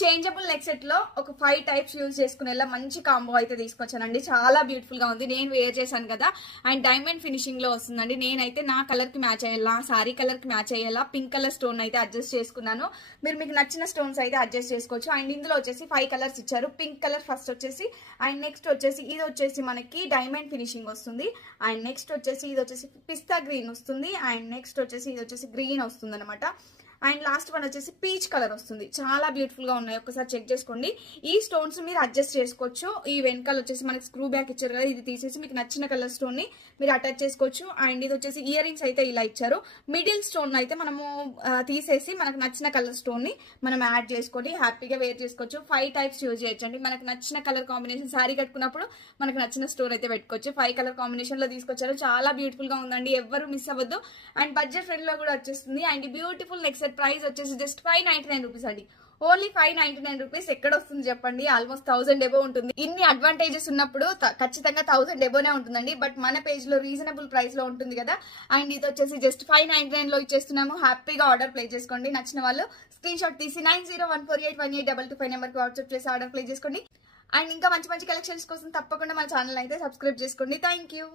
Changeable neck set లో ఒక 5 types use చేసుకునేలా మంచి కాంబో అయితే తీసుకొచ్చానండి. చాలా బ్యూటిఫుల్ గా ఉంది. నేను వేర్ చేశాను కదా, అండ్ డైమండ్ ఫినిషింగ్ లో వస్తుందండి. నేనైతే నా కలర్ కి మ్యాచ్ అయ్యేలా, సారీ కలర్ కి మ్యాచ్ అయ్యేలా పింక్ కలర్ స్టోన్ అయితే అడ్జస్ట్ చేసుకున్నాను. మీకు నచ్చిన స్టోన్స్ అయితే అడ్జస్ట్ చేసుకోవచ్చు. అండ్ ఇందులో వచ్చేసి 5 కలర్స్ ఇచ్చారు. పింక్ కలర్ ఫస్ట్ వచ్చేసి, అండ్ నెక్స్ట్ వచ్చేసి ఇది వచ్చేసి మనకి డైమండ్ ఫినిషింగ్ వస్తుంది. అండ్ నెక్స్ట్ వచ్చేసి ఇది వచ్చేసి పిస్తా గ్రీన్ వస్తుంది. అండ్ నెక్స్ట్ వచ్చేసి ఇది వచ్చేసి గ్రీన్ వస్తుంది అనమాట. అండ్ లాస్ట్ వన్ వచ్చేసి పీచ్ కలర్ వస్తుంది. చాలా బ్యూటిఫుల్ గా ఉన్నాయి, ఒకసారి చెక్ చేసుకోండి. ఈ స్టోన్స్ మీరు అడ్జస్ట్ చేసుకోవచ్చు. ఈ వెనకాల వచ్చేసి మనకి స్క్రూ బ్యాక్ ఇచ్చారు కదా, ఇది తీసేసి మీకు నచ్చిన కలర్ స్టోన్ ని మీరు అటాచ్ చేసుకోవచ్చు. అండ్ ఇది వచ్చేసి ఇయర్ రింగ్స్ అయితే ఇలా ఇచ్చారు. మిడిల్ స్టోన్ అయితే మనము తీసేసి మనకు నచ్చిన కలర్ స్టోన్ ని మనం యాడ్ చేసుకొని హ్యాపీగా వేర్ చేసుకోవచ్చు. 5 టైప్స్ యూజ్ చేయొచ్చు అండి. మనకు నచ్చిన కలర్ కాంబినేషన్ శారీ కట్టుకున్నప్పుడు మనకు నచ్చిన స్టోన్ అయితే పెట్టుకోవచ్చు. 5 కలర్ కాంబినేషన్ లో తీసుకొచ్చారు. చాలా బ్యూటిఫుల్ గా ఉందండి, ఎవ్వరు మిస్ అవ్వద్దు. అండ్ బడ్జెట్ ఫ్రెండ్ లో కూడా వచ్చేస్తుంది. And beautiful neck set price వచ్చేసి జస్ట్ 599 రూపీస్ అండి. Only 599 rupees. ఎక్కడ వస్తుంది చెప్పండి, ఆల్మోస్ట్ 1000 ఎబో ఉంటుంది. ఇన్ని అడ్వాంటేజెస్ ఉన్నప్పుడు ఖచ్చితంగా 1000 ఎబోనే ఉంటుందండి. బట్ మన పేజ్ లో రీజనబుల్ ప్రైస్ లో ఉంటుంది కదా. అండ్ ఇది వచ్చేసి జస్ట్ 599 లో ఇచ్చేస్తున్నాము. హ్యాపీగా ఆర్డర్ ప్లేస్ చేసుకోండి. నచ్చిన వాళ్ళు స్క్రీన్ షాట్ తీసి 9014818225 నెంబర్ కి వాట్సాప్ చేసి ఆర్డర్ ప్లేస్ చేసుకోండి. అండ్ ఇంకా మంచి మంచి కలెక్షన్స్ కోసం తప్పకుండా మన ఛానల్ అయితే సబ్స్క్రైబ్ చేసుకోండి. Thank you.